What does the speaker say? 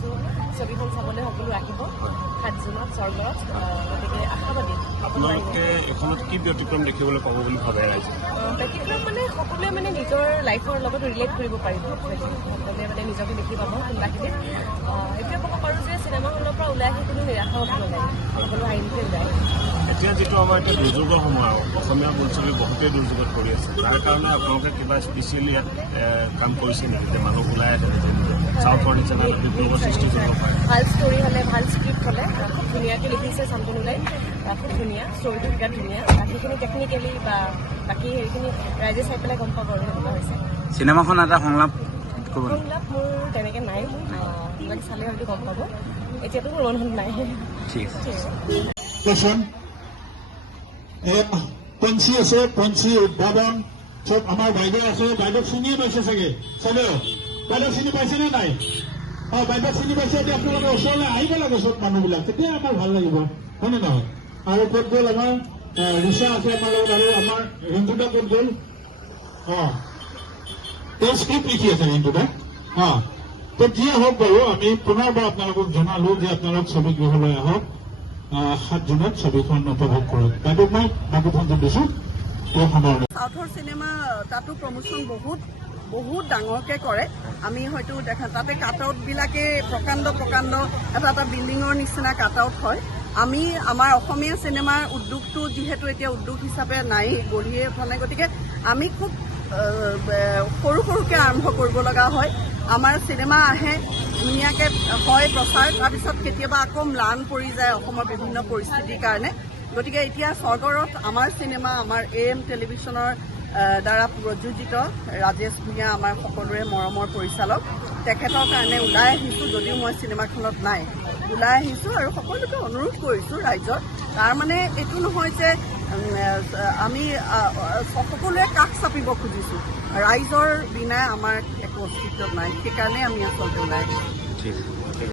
আছোঁ ছবিখন চাবলৈ সকলো আহিব 7 জুনত স্বৰ্গত গতিকে আশাবাদী আপোনালোকে এখনত কি ব্যতিক্ৰম দেখিবলৈ পাব বুলি ভাবে ৰাইজে ব্যতিক্ৰম মানে সকলোৱে মানে নিজৰ লাইফৰ লগত ৰিলেট কৰিব পাৰিব সকলোৱে মানে নিজকে দেখি পাব কোনোবাখিনিত এতিয়া ক'ব পাৰোঁ যে চিনেমা হলৰ পৰা ওলাই আহি কোনো নিৰাশা হ'ব নালাগে সকলো আইনটোৱে ওলাই এতিয়া যিটো আমাৰ এতিয়া দুৰ্যোগৰ সময় অসমীয়া বোলছবি বহুতেই দুৰ্যোগত পৰি আছে তাৰ কাৰণে আপোনালোকে কিবা স্পেচিয়েলি ইয়াত কাম কৰিছে নেকি যে মানুহ ওলাই আহে চাউথৰ নিচিনা বিপ্লৱৰ সৃষ্টি কৰিব পাৰে ভাল ষ্টৰি হ'লে ভাল স্ক্ৰিপ্ট হ'লে খুব ধুনীয়াকৈ লিখিছে শান্তনুদাই খুব ধুনীয়া ষ্টৰিটো বিৰাট ধুনীয়া বাকীখিনি টেকনিকেলি বা বাকী হেৰিখিনি ৰাইজে চাই পেলাই গম পাব আৰু সেনেকুৱা হৈছে চিনেমাখন এটা সংলাপ সংলাপ মোৰ তেনেকৈ নাই আপোনালোকে চালে হয়তো গম পাব এতিয়াতো মোৰ মনত নাই ঠিক আছে পঞ্চী আছে পঞ্চী উদ্ভাৱন চব আমাৰ বাইদেউ আছে বাইদেউ চিনিয়ে পাইছে চাগে চবেও বাইদেউ চিনি পাইছেনে নাই বাইদেউ চিনি পাইছে এতিয়া আপোনালোকে ওচৰলৈ আহিব লাগে চব মানুহবিলাক তেতিয়া আমাৰ ভাল লাগিব হয়নে নহয় আৰু ক'ত গ'ল আমাৰ ৰিচা আছে আমাৰ লগত আৰু আমাৰ ৰিণ্টুদা ক'ত গ'ল তেওঁ স্ক্ৰিপ্ট লিখি আছে ৰিণ্টুদা তো যিয়ে হওক বাৰু আমি পুনৰবাৰ আপোনালোকক জনালো যে আপোনালোক ছবিগৃহলৈ আহক 7 জুনত ছবিখন উপভোগ কৰক বাইদেউ মই মাইক্ৰফোনটো দিছোঁ তেওঁ সামৰণি সাউথৰ চিনেমা তাতো প্ৰমোশ্যন বহুত ডাঙৰকৈ কৰে আমি হয়তো দেখা তাতে কাট আউটবিলাকে প্ৰকাণ্ড এটা বিল্ডিঙৰ নিচিনা কাট আউট হয় আমি আমাৰ অসমীয়া চিনেমাৰ উদ্যোগটো যিহেতু এতিয়া উদ্যোগ হিচাপে নাই গঢ়িয়ে উঠা নাই গতিকে আমি খুব সৰুকৈ আৰম্ভ কৰিব লগা হয় আমাৰ চিনেমা আহে ধুনীয়াকৈ হয় প্ৰচাৰ তাৰপিছত কেতিয়াবা আকৌ ম্লান পৰি যায় অসমৰ বিভিন্ন পৰিস্থিতিৰ কাৰণে গতিকে এতিয়া স্বৰ্গৰত আমাৰ চিনেমা আমাৰ AM টেলিভিশ্যনৰ দ্বাৰা প্ৰযোজিত ৰাজেশ ভূঞা আমাৰ সকলোৰে মৰমৰ পৰিচালক তেখেতৰ কাৰণে ওলাই আহিছোঁ যদিও মই চিনেমাখনত নাই ওলাই আহিছোঁ আৰু সকলোকে অনুৰোধ কৰিছোঁ ৰাইজক তাৰমানে এইটো নহয় যে আমি সকলোৱে কাষ চাপিব খুজিছোঁ ৰাইজৰ বিনা আমাৰ একো অস্তিত্ব নাই সেইকাৰণে আমি আচলতে ওলাই আহিছোঁ ঠিক আছে